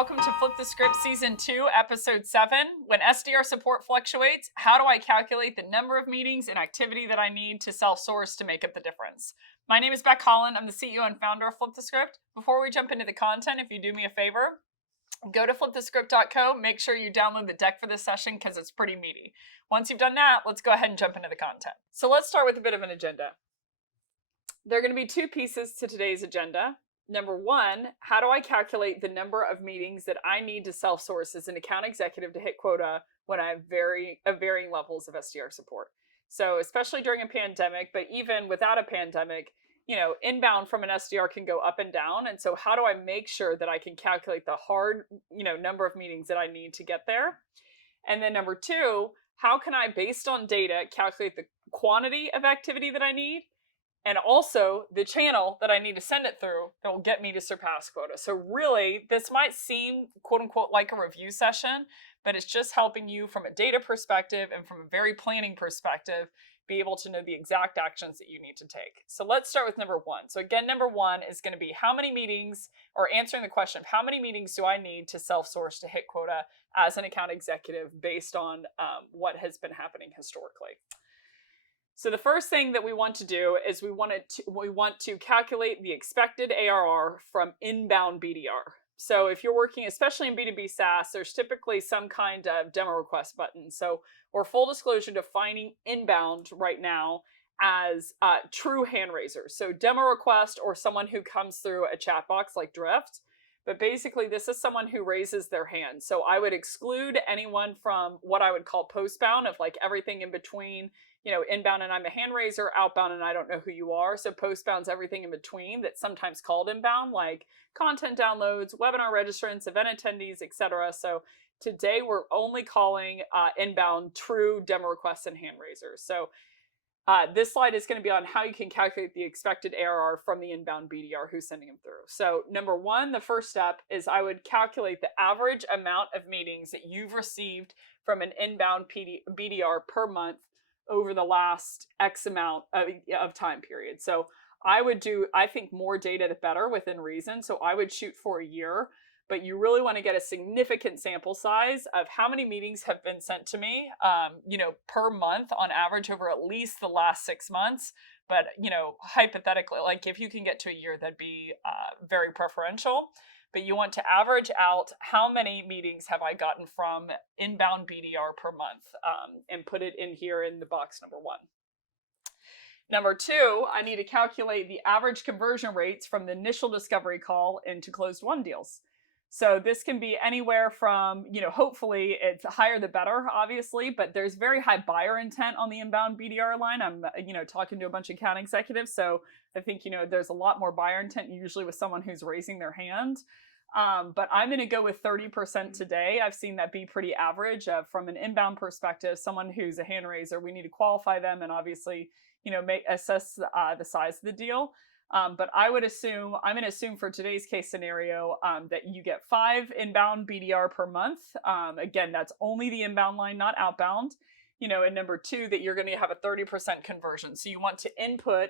welcome to Flip the Script Season 2, Episode 7. When SDR support fluctuates, how do I calculate the number of meetings and activity that I need to self-source to make up the difference? My name is Beck Holland. I'm the CEO and founder of Flip the Script. Before we jump into the content, if you do me a favor, go to flipthescript.co. Make sure you download the deck for this session because it's pretty meaty. Once you've done that, let's go ahead and jump into the content. So let's start with a bit of an agenda. There are going to be two pieces to today's agenda. Number one, how do I calculate the number of meetings that I need to self-source as an account executive to hit quota when I have varying levels of SDR support? So especially during a pandemic, but even without a pandemic, inbound from an SDR can go up and down. And so how do I make sure that I can calculate the hard, number of meetings that I need to get there? And then number two, how can I, based on data, calculate the quantity of activity that I need? And also the channel that I need to send it through that will get me to surpass quota. So really, this might seem quote unquote like a review session, but it's just helping you from a data perspective and from a very planning perspective, be able to know the exact actions that you need to take. So let's start with number one. So again, number one is going to be how many meetings, or answering the question of how many meetings do I need to self-source to hit quota as an account executive based on what has been happening historically. So the first thing that we want to do is we want to calculate the expected ARR from inbound BDR. So if you're working, especially in B2B SaaS, there's typically some kind of demo request button. So we're full disclosure defining inbound right now as true hand raisers. So demo request or someone who comes through a chat box like Drift. But basically, this is someone who raises their hand. So I would exclude anyone from what I would call postbound, of like everything in between, inbound and I'm a hand raiser, outbound and I don't know who you are. So postbound's everything in between that's sometimes called inbound, like content downloads, webinar registrants, event attendees, etc. So today we're only calling inbound true demo requests and hand raisers. So this slide is going to be on how you can calculate the expected ARR from the inbound BDR who's sending them through. So number one, the first step is I would calculate the average amount of meetings that you've received from an inbound BDR per month over the last X amount of time period. So I think more data the better within reason. So I would shoot for a year, but you really want to get a significant sample size of how many meetings have been sent to me, per month on average over at least the last 6 months. But, hypothetically, like if you can get to a year, that'd be very preferential. But you want to average out how many meetings have I gotten from inbound BDR per month and put it in here in the box number one. Number two, I need to calculate the average conversion rates from the initial discovery call into closed won deals. So this can be anywhere from, hopefully it's higher the better, obviously, but there's very high buyer intent on the inbound BDR line. I'm, talking to a bunch of account executives. So I think, there's a lot more buyer intent usually with someone who's raising their hand. But I'm going to go with 30% today. I've seen that be pretty average from an inbound perspective. Someone who's a hand raiser, we need to qualify them and obviously, assess the size of the deal. But I'm going to assume for today's case scenario that you get 5 inbound BDR per month. Again, that's only the inbound line, not outbound. And number two, that you're going to have a 30% conversion. So you want to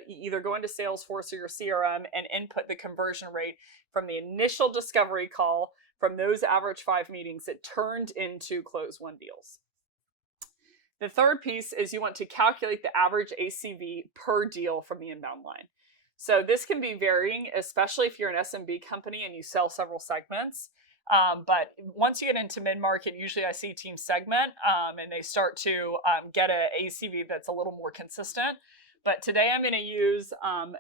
either go into Salesforce or your CRM and input the conversion rate from the initial discovery call from those average 5 meetings that turned into closed won deals. The third piece is you want to calculate the average ACV per deal from the inbound line. So this can be varying, especially if you're an SMB company and you sell several segments. But once you get into mid-market, usually I see teams segment and they start to get an ACV that's a little more consistent. But today I'm going to use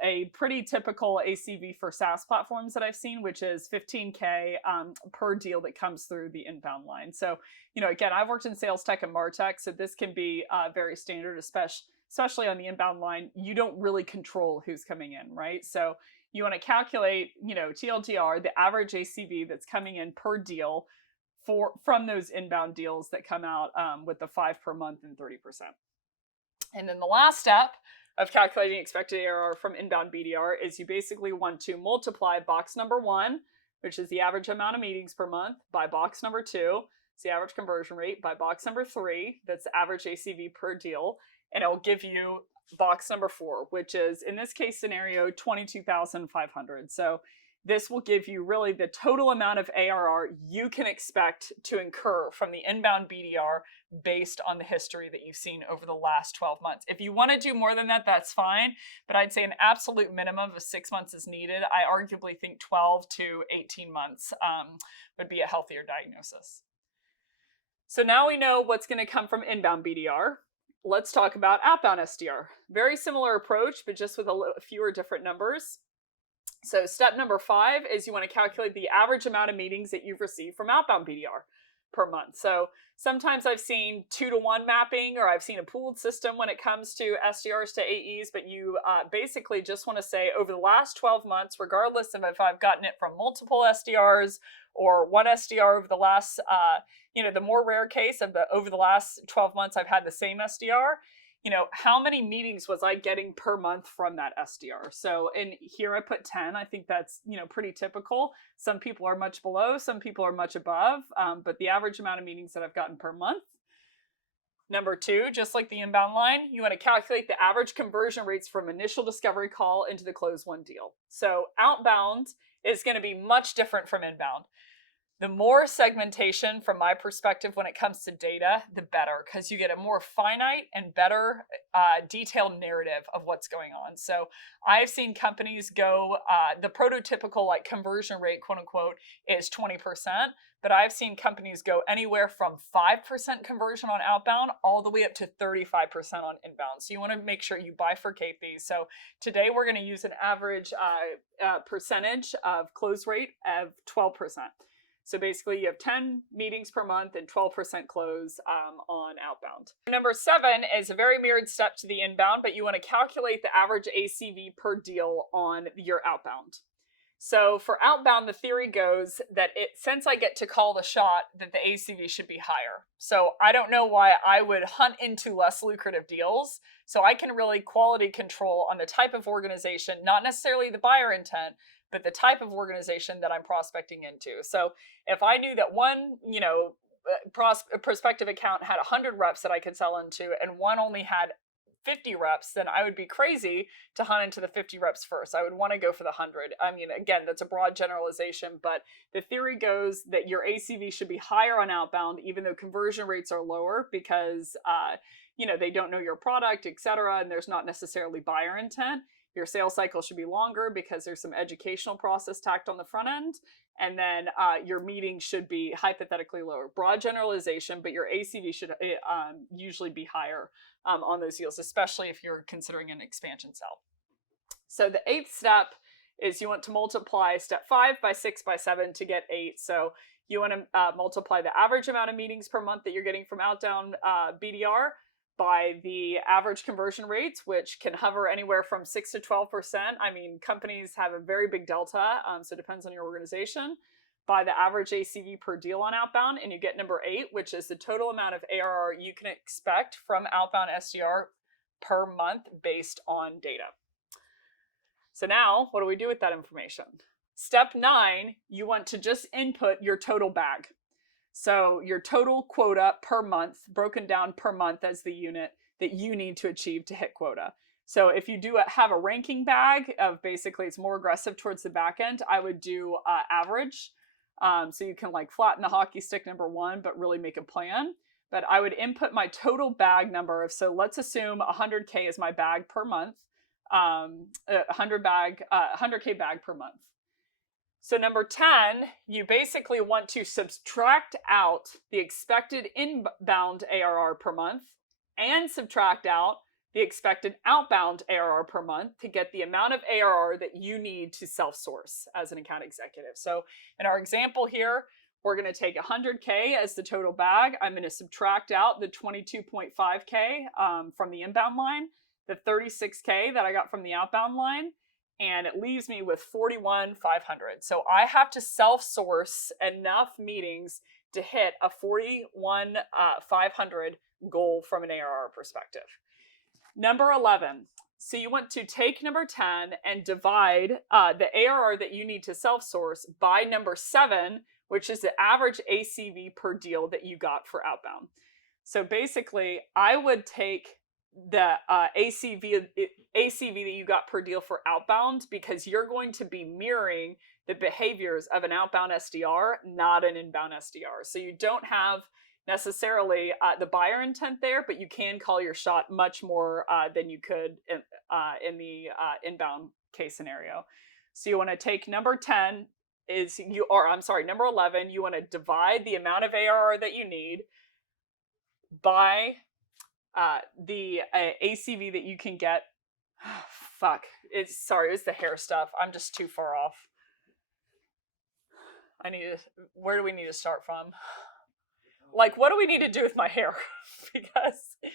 a pretty typical ACV for SaaS platforms that I've seen, which is $15K per deal that comes through the inbound line. So, again, I've worked in sales tech and MarTech, so this can be very standard, especially on the inbound line. You don't really control who's coming in, right? So you want to calculate, TLDR, the average ACV that's coming in per deal from those inbound deals that come out with the 5 per month and 30%. And then the last step of calculating expected ARR from inbound BDR is you basically want to multiply box number one, which is the average amount of meetings per month, by box number two, it's the average conversion rate, by box number three, that's the average ACV per deal, and it will give you box number four, which is, in this case scenario, 22,500. So This will give you really the total amount of ARR you can expect to incur from the inbound BDR based on the history that you've seen over the last 12 months. If you want to do more than that, that's fine. But I'd say an absolute minimum of 6 months is needed. I arguably think 12 to 18 months would be a healthier diagnosis. So now we know what's going to come from inbound BDR. Let's talk about outbound SDR. Very similar approach, but just with a fewer different numbers. So step number 5 is you want to calculate the average amount of meetings that you've received from outbound BDR per month. So sometimes I've seen 2-to-1 mapping, or I've seen a pooled system when it comes to SDRs to AEs, but you basically just want to say over the last 12 months, regardless of if I've gotten it from multiple SDRs or one SDR over the last, the more rare case of over the last 12 months, I've had the same SDR. How many meetings was I getting per month from that SDR? So in here I put 10. I think that's, pretty typical. Some people are much below, some people are much above, but the average amount of meetings that I've gotten per month. Number 2, just like the inbound line, you want to calculate the average conversion rates from initial discovery call into the close won deal. So outbound is going to be much different from inbound. The more segmentation from my perspective when it comes to data, the better, because you get a more finite and better detailed narrative of what's going on. So I've seen companies go, the prototypical conversion rate, quote unquote, is 20%, but I've seen companies go anywhere from 5% conversion on outbound all the way up to 35% on inbound. So you want to make sure you bifurcate these. So today we're going to use an average percentage of close rate of 12%. So basically you have 10 meetings per month and 12% close on outbound. Number 7 is a very mirrored step to the inbound, but you want to calculate the average ACV per deal on your outbound. So for outbound, the theory goes that since I get to call the shot, that the ACV should be higher. So I don't know why I would hunt into less lucrative deals. So I can really quality control on the type of organization, not necessarily the buyer intent, but the type of organization that I'm prospecting into. So if I knew that one, prospective account had 100 reps that I could sell into and one only had 50 reps, then I would be crazy to hunt into the 50 reps first. I would want to go for the 100. I mean, again, that's a broad generalization, but the theory goes that your ACV should be higher on outbound, even though conversion rates are lower because, they don't know your product, etc., and there's not necessarily buyer intent. Your sales cycle should be longer because there's some educational process tacked on the front end. And then your meeting should be hypothetically lower. Broad generalization, but your ACV should usually be higher on those deals, especially if you're considering an expansion sell. So the 8th step is you want to multiply step 5 by 6 by 7 to get 8. So you want to multiply the average amount of meetings per month that you're getting from outbound BDR by the average conversion rates, which can hover anywhere from 6 to 12%. I mean, companies have a very big delta, so it depends on your organization. By the average ACV per deal on outbound, and you get number 8, which is the total amount of ARR you can expect from outbound SDR per month based on data. So now, what do we do with that information? Step 9, you want to just input your total bag. So your total quota per month, broken down per month as the unit that you need to achieve to hit quota. So if you do have a ranking bag of basically it's more aggressive towards the back end, I would do average. So you can flatten the hockey stick number 1, but really make a plan. But I would input my total bag number of, so let's assume 100K is my bag per month, 100K bag per month. So number 10, you basically want to subtract out the expected inbound ARR per month and subtract out the expected outbound ARR per month to get the amount of ARR that you need to self-source as an account executive. So in our example here, we're going to take 100K as the total bag. I'm going to subtract out the 22.5K from the inbound line, the 36K that I got from the outbound line, and it leaves me with 41,500. So I have to self-source enough meetings to hit a 41,500 goal from an ARR perspective. Number 11. So you want to take number 10 and divide the ARR that you need to self-source by number 7, which is the average ACV per deal that you got for outbound. So basically, I would take the ACV that you got per deal for outbound, because you're going to be mirroring the behaviors of an outbound SDR, not an inbound SDR. So you don't have necessarily the buyer intent there, but you can call your shot much more than you could in the inbound case scenario. So you want to take number 10 number 11, you want to divide the amount of ARR that you need by the ACV that you can get. Fuck. It's the hair stuff. I'm just too far off. Where do we need to start from? Like, what do we need to do with my hair? Because it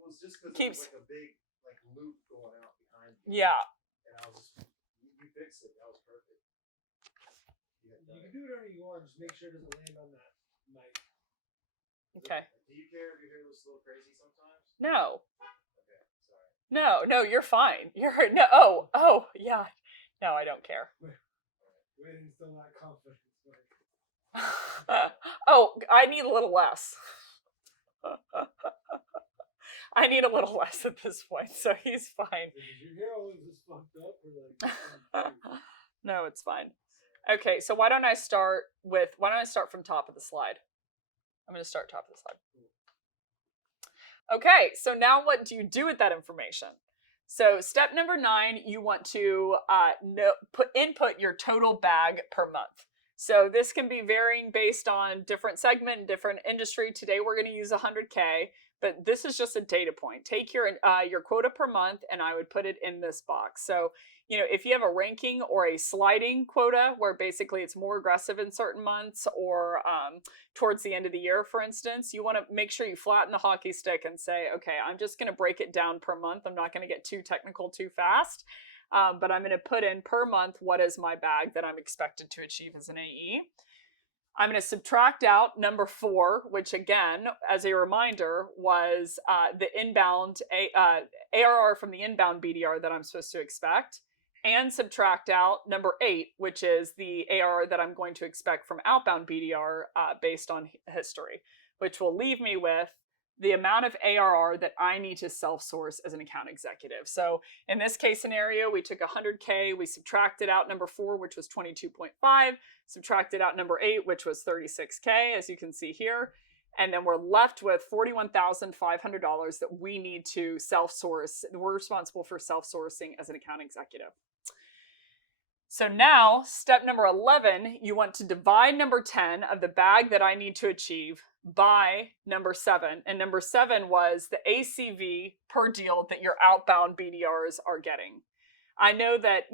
was just because it was like a big loop going out behind me. Yeah. And I was just, you fixed it. That was perfect. You can do whatever you want. Just make sure it doesn't land on that mic. Okay. Do you care if your hair looks a little crazy sometimes? No. Okay, sorry. No, you're fine. Yeah. No, I don't care. Waiting still not confident. I need a little less. I need a little less at this point, so he's fine. Is your hair always just fucked up? Or No, it's fine. Okay, so why don't I start from top of the slide? I'm going to start top of the slide. Okay, so now what do you do with that information? So step number 9, you want to input your total bag per month. So this can be varying based on different segment and different industry. Today we're going to use 100K, but this is just a data point. Take your quota per month, and I would put it in this box. So, if you have a ranking or a sliding quota where basically it's more aggressive in certain months or towards the end of the year, for instance, you want to make sure you flatten the hockey stick and say, okay, I'm just going to break it down per month. I'm not going to get too technical too fast. But I'm going to put in per month what is my bag that I'm expected to achieve as an AE. I'm going to subtract out number 4, which again, as a reminder, was the inbound ARR from the inbound BDR that I'm supposed to expect, and subtract out number 8, which is the ARR that I'm going to expect from outbound BDR based on history, which will leave me with the amount of ARR that I need to self-source as an account executive. So in this case scenario, we took 100K, we subtracted out number 4, which was 22.5, subtracted out number 8, which was 36K, as you can see here. And then we're left with $41,500 that we need to self-source. We're responsible for self-sourcing as an account executive. So now, step number 11, you want to divide number 10 of the bag that I need to achieve by number 7. And number 7 was the ACV per deal that your outbound BDRs are getting. I know that,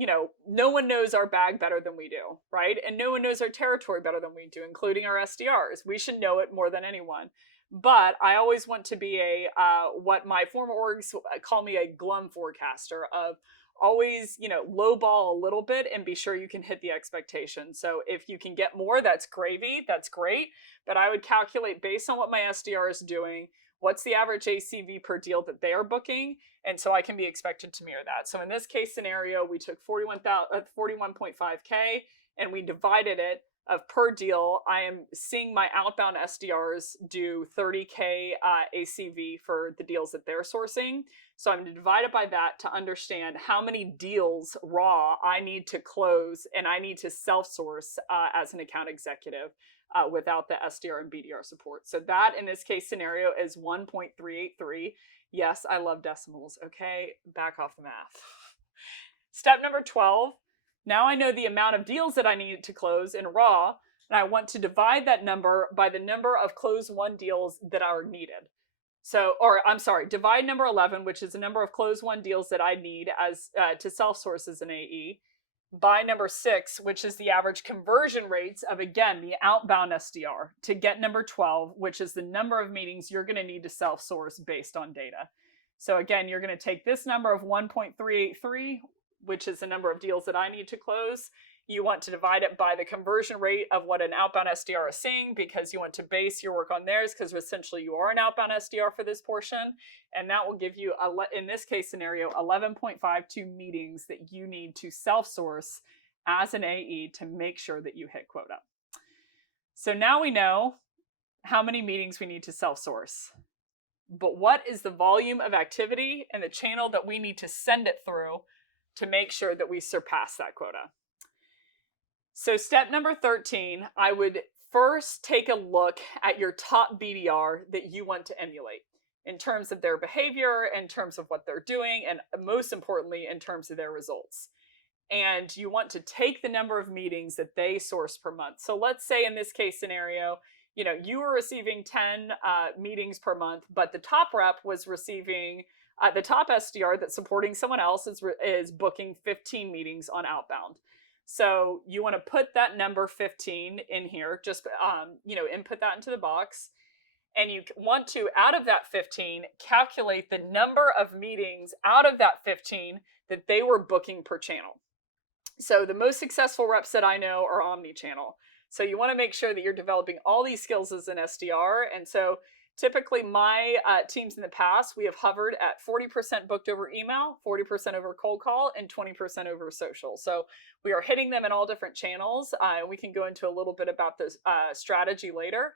no one knows our bag better than we do, right? And no one knows our territory better than we do, including our SDRs. We should know it more than anyone. But I always want to be what my former orgs call me, a glum forecaster of always, lowball a little bit and be sure you can hit the expectation. So if you can get more, that's gravy, that's great. But I would calculate based on what my SDR is doing, what's the average ACV per deal that they are booking, and so I can be expected to mirror that. So in this case scenario, we took 41.5K and we divided it of per deal. I am seeing my outbound SDRs do 30K ACV for the deals that they're sourcing. So I'm going to divide it by that to understand how many deals raw I need to close and I need to self-source as an account executive without the SDR and BDR support. So that in this case scenario is 1.383. Yes, I love decimals. Okay, back off the math. Step number 12. Now I know the amount of deals that I need to close in raw, and I want to divide that number by the number of close won deals that are needed. So, divide number 11, which is the number of close won deals that I need as to self-source as an AE, by number 6, which is the average conversion rates of, again, the outbound SDR, to get number 12, which is the number of meetings you're going to need to self-source based on data. So again, you're going to take this number of 1.383, which is the number of deals that I need to close. You want to divide it by the conversion rate of what an outbound SDR is seeing, because you want to base your work on theirs, because essentially you are an outbound SDR for this portion. And that will give you, in this case scenario, 11.52 meetings that you need to self-source as an AE to make sure that you hit quota. So now we know how many meetings we need to self-source. But what is the volume of activity and the channel that we need to send it through to make sure that we surpass that quota? So step number 13, I would first take a look at your top BDR that you want to emulate in terms of their behavior, in terms of what they're doing, and most importantly, in terms of their results. And you want to take the number of meetings that they source per month. So let's say in this case scenario, you were receiving 10 meetings per month, but the top rep was receiving, the top SDR that's supporting someone else is booking 15 meetings on outbound. So you want to put that number 15 in here, just, input that into the box. And you want to, out of that 15, calculate the number of meetings out of that 15 that they were booking per channel. So the most successful reps that I know are omni-channel. So you want to make sure that you're developing all these skills as an SDR. And so typically my teams in the past, we have hovered at 40% booked over email, 40% over cold call, and 20% over social. So we are hitting them in all different channels. We can go into a little bit about this strategy later.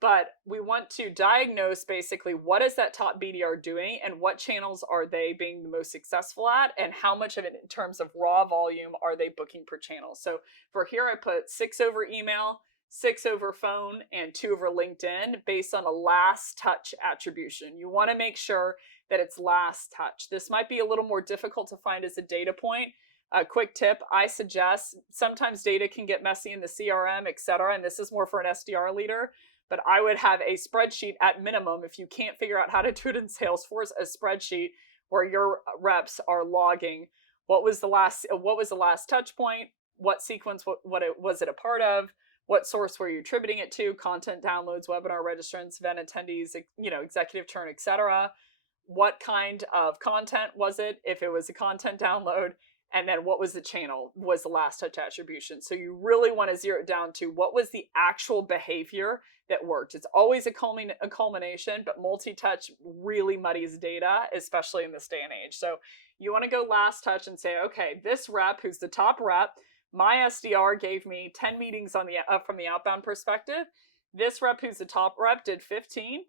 But we want to diagnose basically what is that top BDR doing and what channels are they being the most successful at and how much of it in terms of raw volume are they booking per channel. So for here I put 6 over email, 6 over phone, and 2 over LinkedIn based on a last touch attribution. You want to make sure that it's last touch. This might be a little more difficult to find as a data point. A quick tip, I suggest sometimes data can get messy in the CRM, etc. And this is more for an SDR leader. But I would have a spreadsheet at minimum, if you can't figure out how to do it in Salesforce, a spreadsheet where your reps are logging what was the last touch point, what sequence, was it a part of, what source were you attributing it to, content downloads, webinar registrants, event attendees, executive churn, etc. What kind of content was it, if it was a content download, and then what was the channel, was the last touch attribution. So you really want to zero it down to what was the actual behavior that worked. It's always a culmination, but multi-touch really muddies data, especially in this day and age. So you want to go last touch and say, okay, this rep, who's the top rep, my SDR gave me 10 meetings on from the outbound perspective. This rep, who's the top rep, did 15.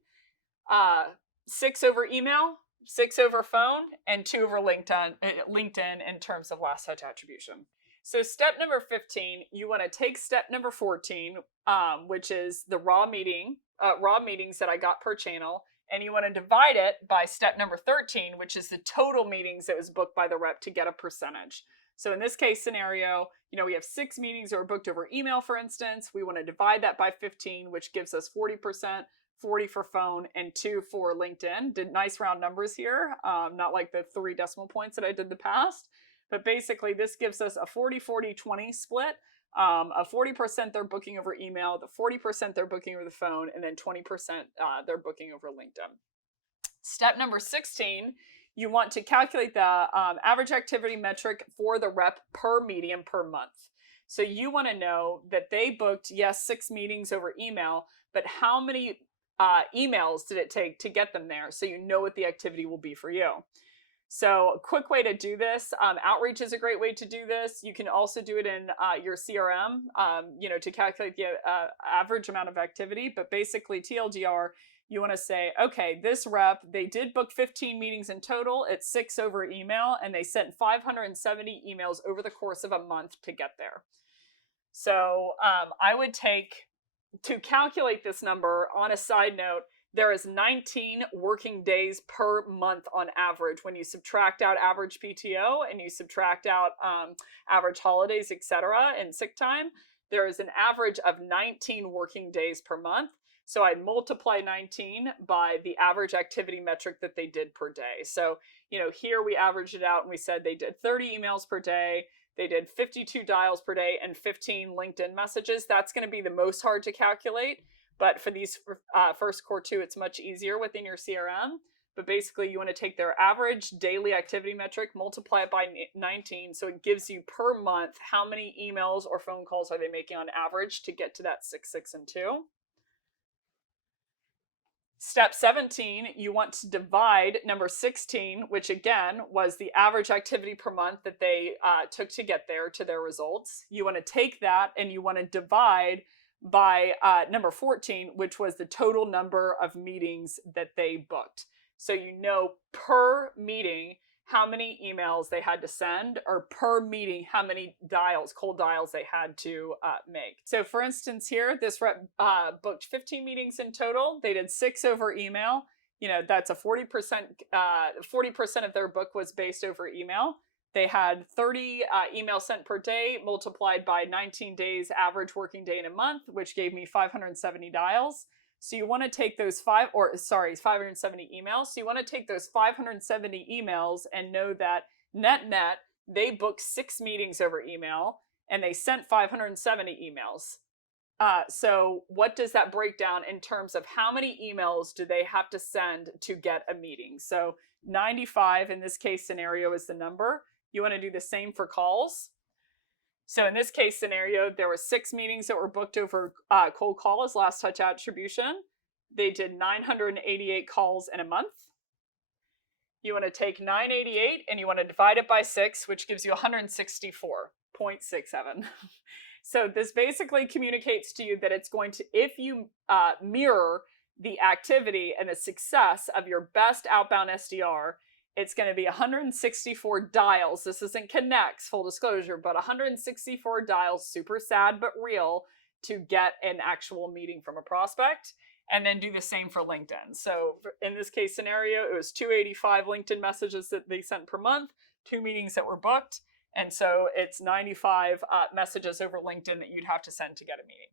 6 over email, 6 over phone, and 2 over LinkedIn in terms of last touch attribution. So step number 15, you want to take step number 14, which is the raw meetings that I got per channel, and you want to divide it by step number 13, which is the total meetings that was booked by the rep to get a percentage. So in this case scenario, we have 6 meetings that were booked over email, for instance. We want to divide that by 15, which gives us 40%. 40 for phone, and 2 for LinkedIn. Did nice round numbers here, not like the 3 decimal points that I did in the past. But basically, this gives us a 40-40-20 split. A 40% they're booking over email, the 40% they're booking over the phone, and then 20% they're booking over LinkedIn. Step number 16, you want to calculate the average activity metric for the rep per medium per month. So you want to know that they booked, yes, 6 meetings over email, but how many emails did it take to get them there, so you know what the activity will be for you. So a quick way to do this, outreach is a great way to do this. You can also do it in your CRM, to calculate the average amount of activity. But basically TLDR, you want to say, okay, this rep, they did book 15 meetings in total. It's 6 over email, and they sent 570 emails over the course of a month to get there. So I would take, to calculate this number, on a side note, there is 19 working days per month on average when you subtract out average PTO and you subtract out average holidays, etc., and sick time. There is an average of 19 working days per month. So I'd multiply 19 by the average activity metric that they did per day. So, here we averaged it out and we said they did 30 emails per day. They did 52 dials per day and 15 LinkedIn messages. That's going to be the most hard to calculate. But for these first core 2, it's much easier within your CRM. But basically, you want to take their average daily activity metric, multiply it by 19. So it gives you per month how many emails or phone calls are they making on average to get to that 6, 6, and 2. Step 17, you want to divide number 16, which again was the average activity per month that they took to get there to their results. You want to take that and you want to divide by number 14, which was the total number of meetings that they booked. So per meeting how many emails they had to send, or per meeting, how many cold dials they had to make. So for instance here, this rep booked 15 meetings in total. They did 6 over email. That's a 40%, 40% of their book was based over email. They had 30 emails sent per day multiplied by 19 days average working day in a month, which gave me 570 dials. So you want to take those 570 emails. So you want to take those 570 emails and know that net, they booked 6 meetings over email and they sent 570 emails. So what does that break down in terms of how many emails do they have to send to get a meeting? So 95 in this case scenario is the number. You want to do the same for calls. So in this case scenario, there were 6 meetings that were booked over cold call as last touch attribution. They did 988 calls in a month. You want to take 988 and you want to divide it by 6, which gives you 164.67. So this basically communicates to you that it's going to, if you mirror the activity and the success of your best outbound SDR, it's going to be 164 dials. This isn't connects, full disclosure, but 164 dials, super sad but real, to get an actual meeting from a prospect. And then do the same for LinkedIn. So in this case scenario, it was 285 LinkedIn messages that they sent per month, 2 meetings that were booked. And so it's 95 messages over LinkedIn that you'd have to send to get a meeting.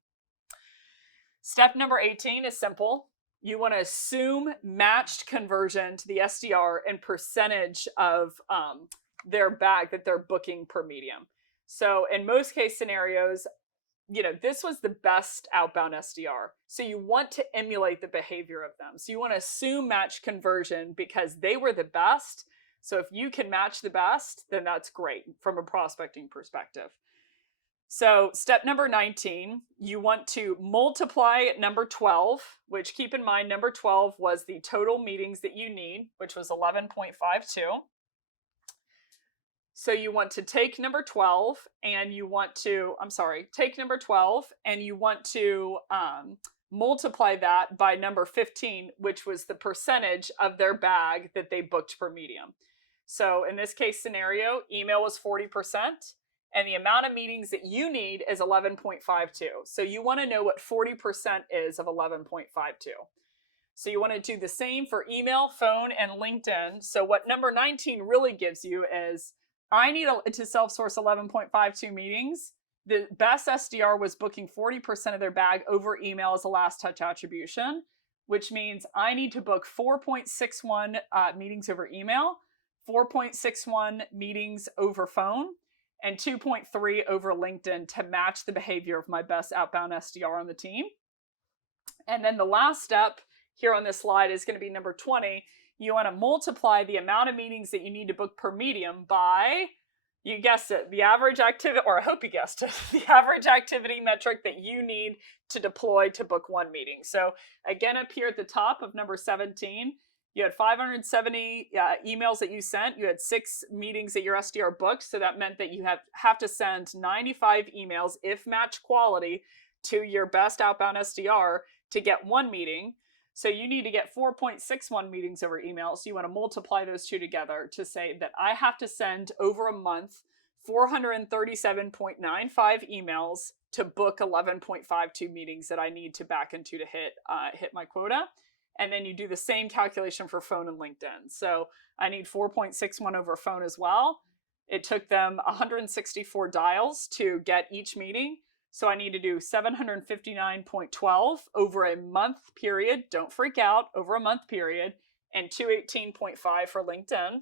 Step number 18 is simple. You want to assume matched conversion to the SDR and percentage of their bag that they're booking per medium. So in most case scenarios, this was the best outbound SDR. So you want to emulate the behavior of them. So you want to assume match conversion because they were the best. So if you can match the best, then that's great from a prospecting perspective. So step number 19, you want to multiply number 12, which keep in mind number 12 was the total meetings that you need, which was 11.52. So you want to take number 12 and you want to, take number 12 and you want to multiply that by number 15, which was the percentage of their bag that they booked per medium. So in this case scenario, email was 40%. And the amount of meetings that you need is 11.52. So you want to know what 40% is of 11.52. So you want to do the same for email, phone, and LinkedIn. So what number 19 really gives you is, I need to self-source 11.52 meetings. The best SDR was booking 40% of their bag over email as a last touch attribution, which means I need to book 4.61 meetings over email, 4.61 meetings over phone, and 2.3 over LinkedIn to match the behavior of my best outbound SDR on the team. And then the last step here on this slide is going to be number 20. You want to multiply the amount of meetings that you need to book per medium by, you guessed it, the average activity, or I hope you guessed it, the average activity metric that you need to deploy to book 1 meeting. So again, up here at the top of number 17, you had 570 emails that you sent. You had 6 meetings that your SDR booked. So that meant that you have to send 95 emails, if match quality, to your best outbound SDR to get 1 meeting. So you need to get 4.61 meetings over email. So you want to multiply those 2 together to say that I have to send over a month 437.95 emails to book 11.52 meetings that I need to back into to hit my quota. And then you do the same calculation for phone and LinkedIn. So I need 4.61 over phone as well. It took them 164 dials to get each meeting. So I need to do 759.12 over a month period. Don't freak out, over a month period. And 218.5 for LinkedIn.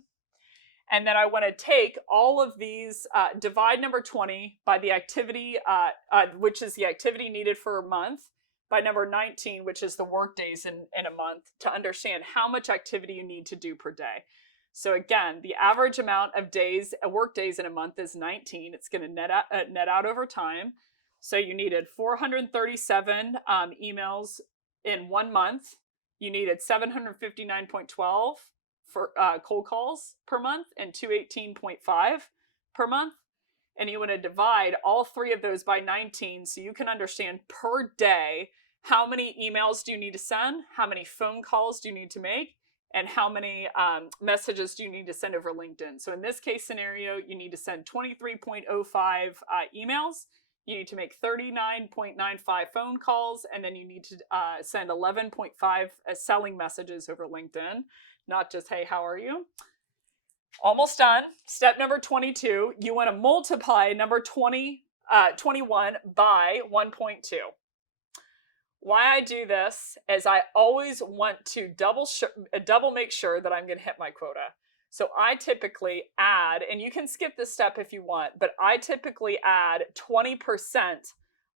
And then I want to take all of these, divide number 20 by the activity, which is the activity needed for a month, by number 19, which is the work days in a month, to understand how much activity you need to do per day. So again, the average amount of work days in a month is 19. It's going to net out over time. So you needed 437 emails in 1 month. You needed 759.12 for cold calls per month and 218.5 per month. And you want to divide all 3 of those by 19 so you can understand per day how many emails do you need to send, how many phone calls do you need to make, and how many messages do you need to send over LinkedIn. So in this case scenario, you need to send 23.05 emails. You need to make 39.95 phone calls, and then you need to send 11.5 selling messages over LinkedIn, not just, hey, how are you? Almost done. Step number 22, you want to multiply number 21 by 1.2. Why I do this is I always want to double make sure that I'm going to hit my quota. So I typically add, and you can skip this step if you want, but I typically add 20%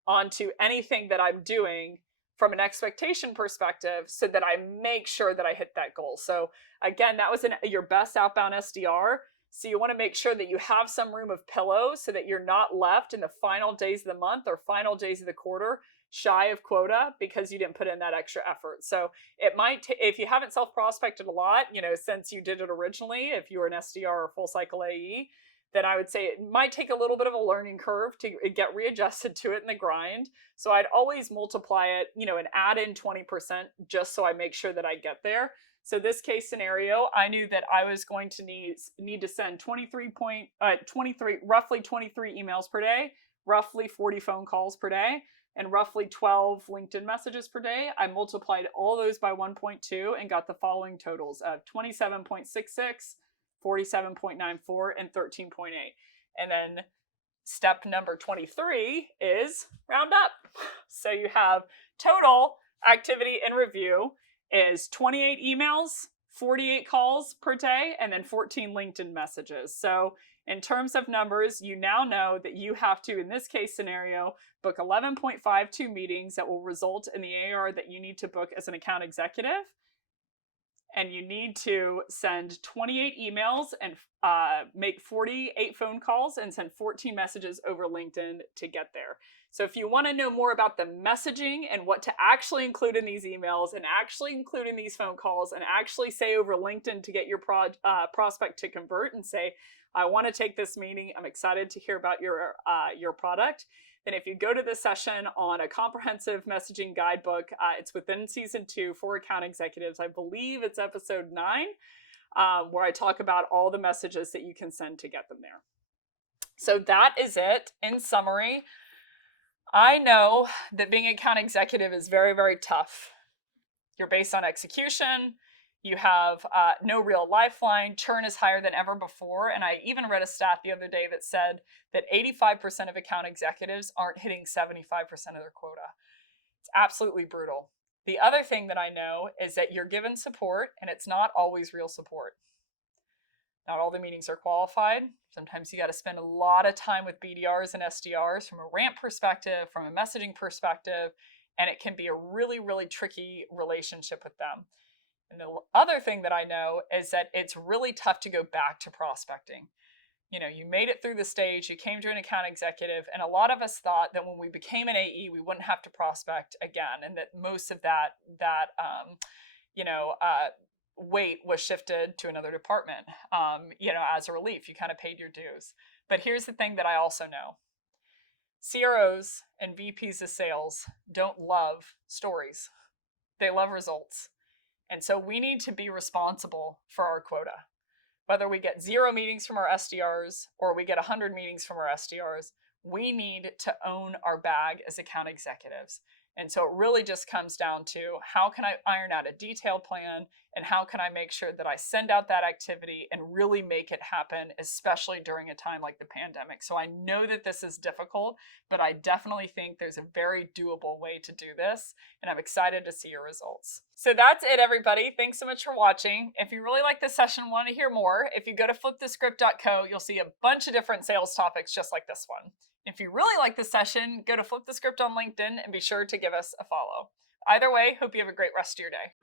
onto anything that I'm doing from an expectation perspective so that I make sure that I hit that goal. So again, that was your best outbound SDR. So you want to make sure that you have some room of pillow so that you're not left in the final days of the month or final days of the quarter shy of quota because you didn't put in that extra effort. So it might, if you haven't self-prospected a lot, since you did it originally, if you were an SDR or full cycle AE, then I would say it might take a little bit of a learning curve to get readjusted to it in the grind. So I'd always multiply it, and add in 20% just so I make sure that I get there. So this case scenario, I knew that I was going to need to send roughly 23 emails per day, roughly 40 phone calls per day, and roughly 12 LinkedIn messages per day. I multiplied all those by 1.2 and got the following totals of 27.66, 47.94, and 13.8. And then step number 23 is round up. So you have total activity in review is 28 emails, 48 calls per day, and then 14 LinkedIn messages. So in terms of numbers, you now know that you have to, in this case scenario, book 11.52 meetings that will result in the AR that you need to book as an account executive. And you need to send 28 emails and make 48 phone calls and send 14 messages over LinkedIn to get there. So if you want to know more about the messaging and what to actually include in these emails and actually include in these phone calls and actually say over LinkedIn to get your prospect to convert and say, I want to take this meeting, I'm excited to hear about your product, then if you go to this session on a comprehensive messaging guidebook, it's within season 2 for account executives. I believe it's episode 9, where I talk about all the messages that you can send to get them there. So that is it. In summary, I know that being an account executive is very, very tough. You're based on execution. You have no real lifeline. Churn is higher than ever before. And I even read a stat the other day that said that 85% of account executives aren't hitting 75% of their quota. It's absolutely brutal. The other thing that I know is that you're given support, and it's not always real support. Not all the meetings are qualified. Sometimes you got to spend a lot of time with BDRs and SDRs from a ramp perspective, from a messaging perspective, and it can be a really, really tricky relationship with them. And the other thing that I know is that it's really tough to go back to prospecting. You made it through the stage, you came to an account executive, and a lot of us thought that when we became an AE, we wouldn't have to prospect again, and that most of that weight was shifted to another department. As a relief, you kind of paid your dues. But here's the thing that I also know. CROs and VPs of sales don't love stories. They love results. And so we need to be responsible for our quota. Whether we get 0 meetings from our SDRs or we get 100 meetings from our SDRs, we need to own our bag as account executives. And so it really just comes down to how can I iron out a detailed plan and how can I make sure that I send out that activity and really make it happen, especially during a time like the pandemic. So I know that this is difficult, but I definitely think there's a very doable way to do this, and I'm excited to see your results. So that's it, everybody. Thanks so much for watching. If you really like this session and want to hear more, if you go to flipthescript.co, you'll see a bunch of different sales topics just like this one. If you really like this session, go to Flip the Script on LinkedIn and be sure to give us a follow. Either way, hope you have a great rest of your day.